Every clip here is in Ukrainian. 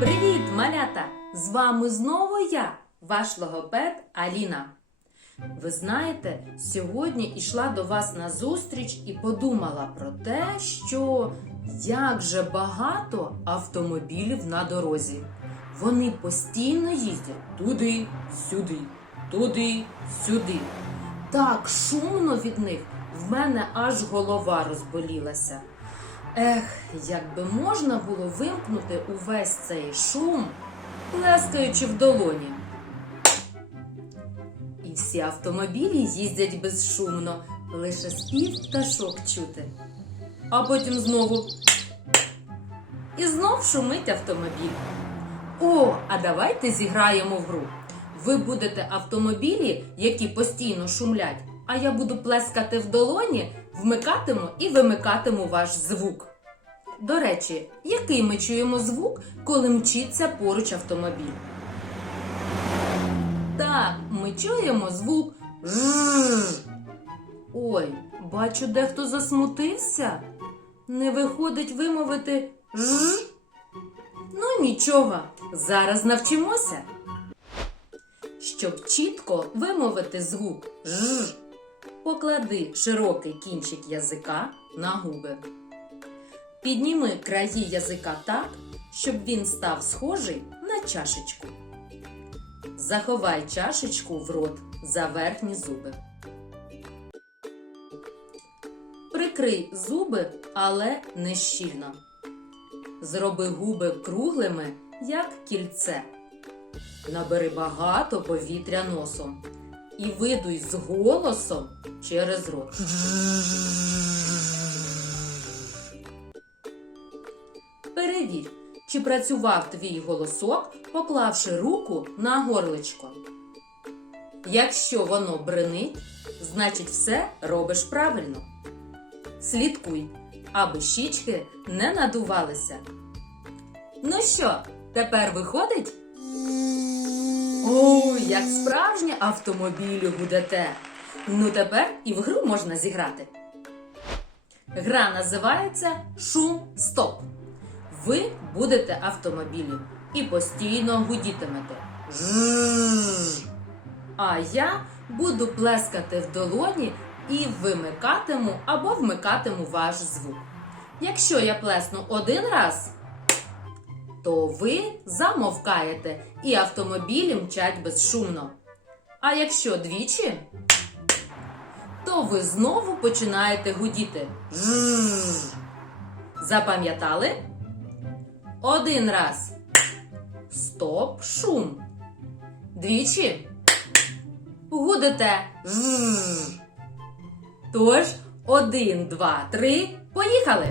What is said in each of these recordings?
Привіт, малята! З вами знову я, ваш логопед Аліна. Ви знаєте, сьогодні йшла до вас на зустріч і подумала про те, що як же багато автомобілів на дорозі. Вони постійно їздять туди, сюди, туди, сюди. Так шумно від них, в мене аж голова розболілася. Ех, якби можна було вимкнути увесь цей шум, плескаючи в долоні. І всі автомобілі їздять безшумно, лише спів пташок чути. А потім знову. І знов шумить автомобіль. О, а давайте зіграємо в гру. Ви будете автомобілі, які постійно шумлять, а я буду плескати в долоні, вмикатиму і вимикатиму ваш звук. До речі, який ми чуємо звук, коли мчиться поруч автомобіль? Так, ми чуємо звук «жжж». Ой, бачу, дехто засмутився. Не виходить вимовити «ж». Ну нічого, зараз навчимося. Щоб чітко вимовити звук «ж», поклади широкий кінчик язика на губи. Підніми краї язика так, щоб він став схожий на чашечку. Заховай чашечку в рот за верхні зуби. Прикрий зуби, але не щільно. Зроби губи круглими, як кільце. Набери багато повітря носом і видуй з голосом через рот. Перевір, чи працював твій голосок, поклавши руку на горличко. Якщо воно бренить, значить все робиш правильно. Слідкуй, аби щічки не надувалися. Ну що, тепер виходить? О, як справжні автомобілі гудете. Ну тепер і в гру можна зіграти. Гра називається Шум Стоп. Ви будете автомобілем і постійно гудітимете. А я буду плескати в долоні і вимикатиму або вмикатиму ваш звук. Якщо я плесну один раз, то ви замовкаєте і автомобілі мчать безшумно. А якщо двічі, то ви знову починаєте гудіти. Запам'ятали? Один раз. Стоп, шум. Двічі. Гудете. Тож, один, два, три. Поїхали!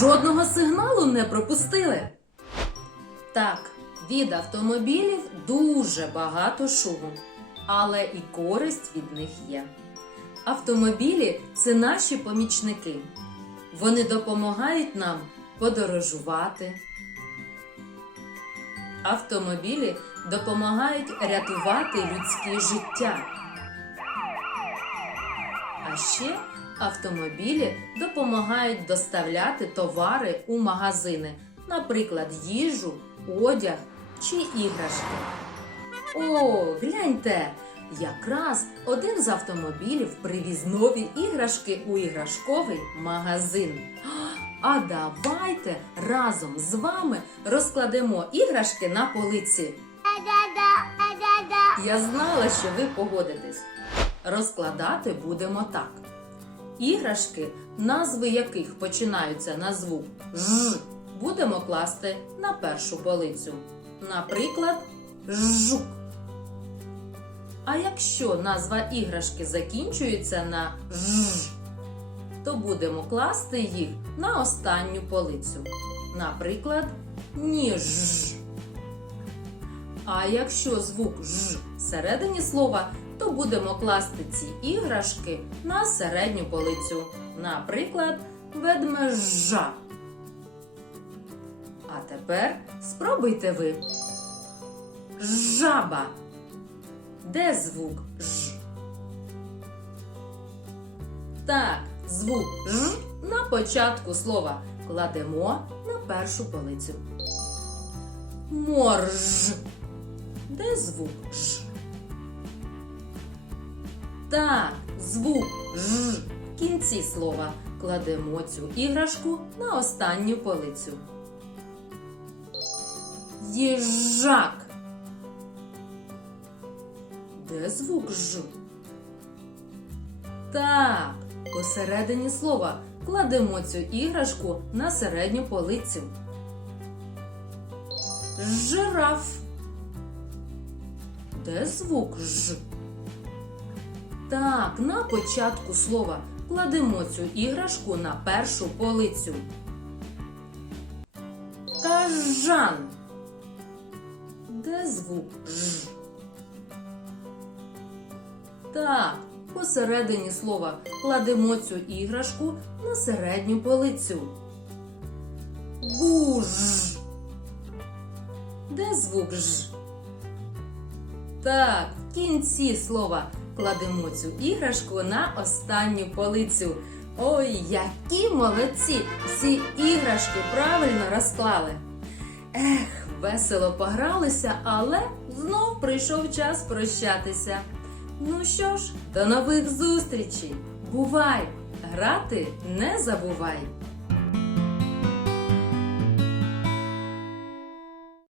Жодного сигналу не пропустили. Так, від автомобілів дуже багато шуму, але і користь від них є. Автомобілі це наші помічники. Вони допомагають нам подорожувати. Автомобілі допомагають рятувати людське життя. А ще автомобілі допомагають доставляти товари у магазини, наприклад, їжу, одяг чи іграшки. О, гляньте! Якраз один з автомобілів привіз нові іграшки у іграшковий магазин. А давайте разом з вами розкладемо іграшки на полиці. Я знала, що ви погодитесь. Розкладати будемо так. Іграшки, назви яких починаються на звук Ж, будемо класти на першу полицю. Наприклад, жук. А якщо назва іграшки закінчується на ж, то будемо класти їх на останню полицю. Наприклад, ніж. А якщо звук ж всередині слова, то будемо класти ці іграшки на середню полицю. Наприклад, ведмежа. А тепер спробуйте ви. Жаба. Де звук ж? Так, звук ж на початку слова кладемо на першу полицю. Морж. Де звук ж? Так, звук ж в кінці слова кладемо цю іграшку на останню полицю. Їжак. Де звук ж? Так, посередині слова кладемо цю іграшку на середню полицю. Жираф. Де звук ж? Так, на початку слова кладемо цю іграшку на першу полицю. Кажан. Де звук ж? Так, посередині слова кладемо цю іграшку на середню полицю. Вуж. Де звук ж? Так, в кінці слова кладемо цю іграшку на останню полицю. Ой, які молодці! Всі іграшки правильно розклали. Ех, весело погралися, але знов прийшов час прощатися. Ну що ж, до нових зустрічей! Бувай! Грати не забувай!